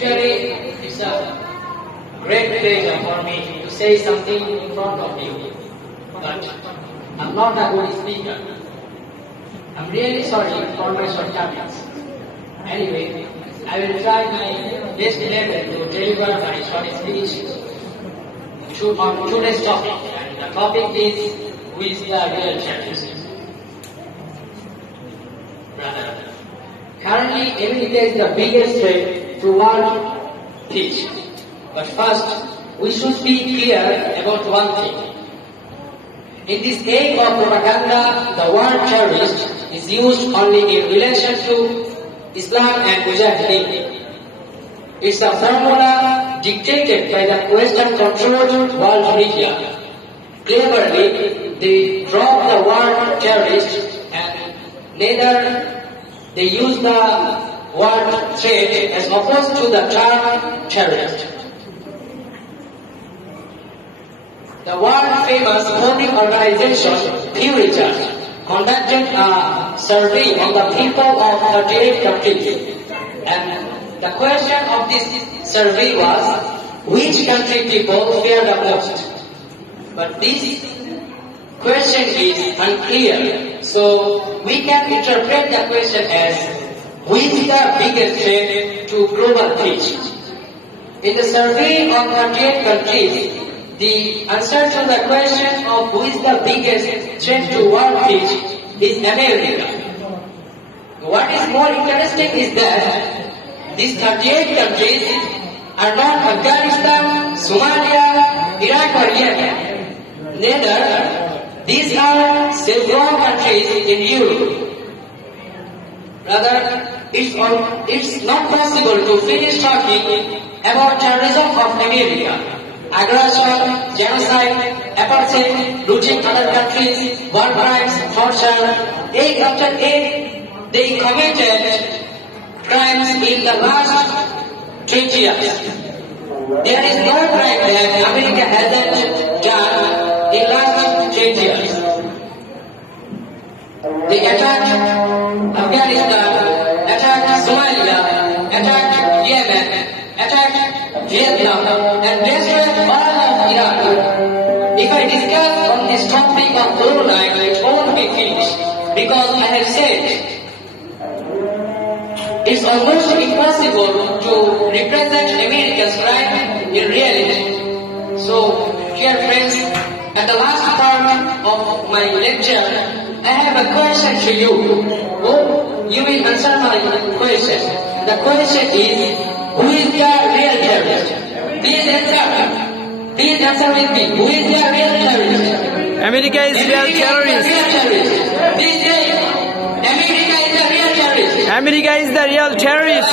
Actually, it's a great pleasure for me to say something in front of you, but I'm not a good speaker. I'm really sorry for my shortcomings. Anyway, I will try my best level to deliver my short speech on today's topic, and the topic is who is the real terrorist. Currently, America is the biggest threat to world peace. But first, we should be clear about one thing. In this age of propaganda, the word terrorist is used only in relation to Islam and Mujahideen. It's a formula dictated by the Western-controlled world media. Cleverly, they drop the word terrorist and later they use the word threat as opposed to the term terrorist. The world-famous voting organization Pew Research conducted a survey on the people of 38 countries, and the question of this survey was, which country people fear the most? But this question is unclear, so we can interpret the question as, who is the biggest threat to global peace? In the survey of 38 countries, the answer to the question of who is the biggest threat to world peace is America. What is more interesting is that these 38 countries are not Afghanistan, Somalia, Iraq or Yemen. Neither, these are several countries in Europe. Rather, it's not possible to finish talking about terrorism of America. Aggression, genocide, apartheid, looting other countries, war crimes, torture, age after age, they committed crimes in the last 20 years. There is no crime that America hasn't done in last 20 years. They attacked Afghanistan, attacked Somalia, attacked Yemen, attacked Vietnam, and destroyed all of Iraq. If I discuss on this topic of whole night, it won't be finished, because I have said it's almost impossible to represent America's crime in reality. So, dear friends, at the last part of my lecture, I have a question to you. Oh, you will answer my question. The question is, who is the real terrorist? Please answer. Please answer with me. Who is the real terrorist? America is real terrorist. Please say, America is the real terrorist. America is the real terrorist.